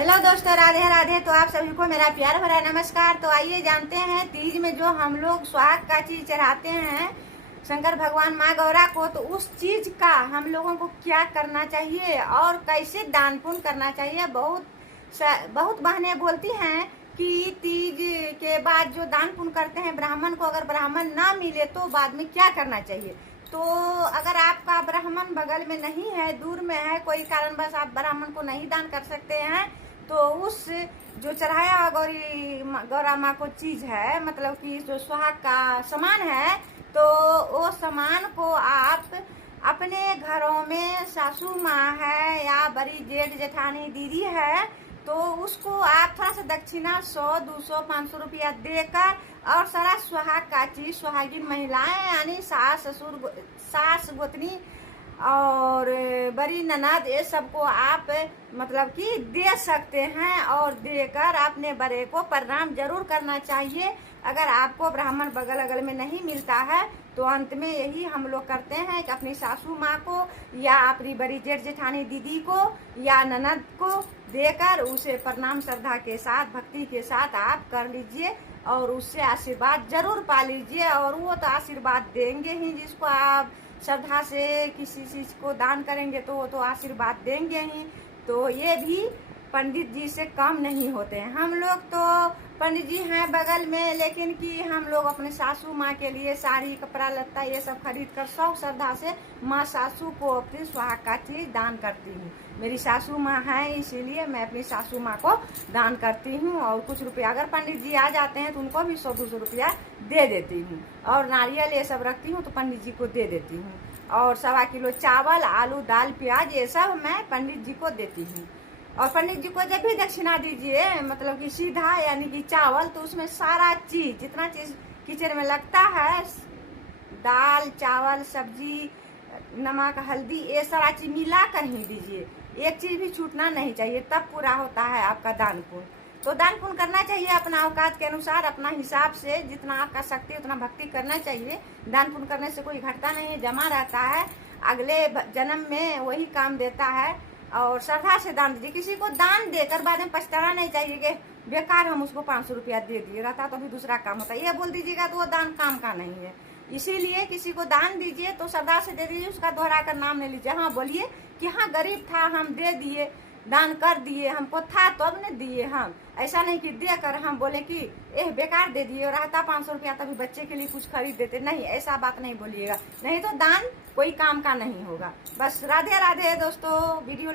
Hello दोस्तों, राधे राधे। तो आप सभी को मेरा प्यार भरा नमस्कार। तो आइए जानते हैं तीज में जो हम लोग सुहाग का चीज चढ़ाते हैं शंकर भगवान माँ गौरा को, तो उस चीज का हम लोगों को क्या करना चाहिए और कैसे दान पुण्य करना चाहिए। बहुत बहनें बोलती हैं कि तीज के बाद जो दान पुण्य करते हैं ब्राह्मण को, अगर ब्राह्मण ना मिले तो बाद में क्या करना चाहिए। तो अगर आपका ब्राह्मण बगल में नहीं है, दूर में है, कोई कारणवश आप ब्राह्मण को नहीं दान कर सकते हैं, तो उस जो चढ़ाया गौरा माँ को चीज है, मतलब कि जो सुहाग का सामान है, तो वो सामान को आप अपने घरों में सासू माँ है या बड़ी जेठ जेठानी दीदी है, तो उसको आप थोड़ा सा दक्षिणा 100, 200, 500 रुपया देकर और सारा सुहाग का चीज सुहागिन महिलाएं यानी सास ससुर, सास गोतनी और बड़ी ननद, ये सबको आप मतलब कि दे सकते हैं और देकर अपने बड़े को प्रणाम जरूर करना चाहिए। अगर आपको ब्राह्मण बगल अगल में नहीं मिलता है तो अंत में यही हम लोग करते हैं कि अपनी सासू माँ को या अपनी बड़ी जेठ जेठानी दीदी को या ननद को देकर उसे प्रणाम श्रद्धा के साथ, भक्ति के साथ आप कर लीजिए और उससे आशीर्वाद जरूर पा लीजिए। और वो तो आशीर्वाद देंगे ही, जिसको आप श्रद्धा से किसी चीज को दान करेंगे तो वो तो आशीर्वाद देंगे ही। तो ये भी पंडित जी से कम नहीं होते हैं। हम लोग तो पंडित जी हैं बगल में, लेकिन कि हम लोग अपने सासू माँ के लिए साड़ी कपड़ा लत्ता ये सब खरीद कर शौक श्रद्धा से माँ सासू को अपनी सुहाग का चीज दान करती हूँ। मेरी सासू माँ है, इसीलिए मैं अपनी सासू माँ को दान करती हूँ। और कुछ रुपया अगर पंडित जी आ जाते हैं तो उनको भी 100-200 रुपया दे देती हूँ। और नारियल ये सब रखती हूँ तो पंडित जी को दे देती हूँ। और 1.25 किलो चावल, आलू, दाल, प्याज ये सब मैं पंडित जी को देती हूँ। और पंडित जी को जब भी दक्षिणा दीजिए, मतलब कि सीधा यानी कि चावल, तो उसमें सारा चीज जितना चीज किचन में लगता है, दाल, चावल, सब्जी, नमक, हल्दी, ये सारा चीज मिला कर ही दीजिए। एक चीज भी छूटना नहीं चाहिए, तब पूरा होता है आपका दान पुण्य। तो दान पुण्य करना चाहिए अपना औकात के अनुसार, अपना हिसाब से, जितना आप कर सकते उतना भक्ति करना चाहिए। दान पुण्य करने से कोई घटता नहीं है, जमा रहता है, अगले जन्म में वही काम देता है। और श्रद्धा से दान दीजिए। किसी को दान देकर बाद में पछताना नहीं चाहिए कि बेकार हम उसको 500 रुपया दे दिए, रहता तो भी दूसरा काम होता है, ये बोल दीजिएगा तो वो दान काम का नहीं है। इसीलिए किसी को दान दीजिए तो श्रद्धा से दे दीजिए, उसका दोहरा कर नाम ले लीजिए। हाँ, बोलिए कि हाँ गरीब था, हम दे दिए, दान कर दिए, हमको था तो अब न दिए हम। ऐसा नहीं कि देकर हम बोले कि बेकार दे दिए, रहता 500 रुपया तभी बच्चे के लिए कुछ खरीद देते, नहीं, ऐसा बात नहीं बोलिएगा, नहीं तो दान कोई काम का नहीं होगा। बस राधे राधे दोस्तों। वीडियो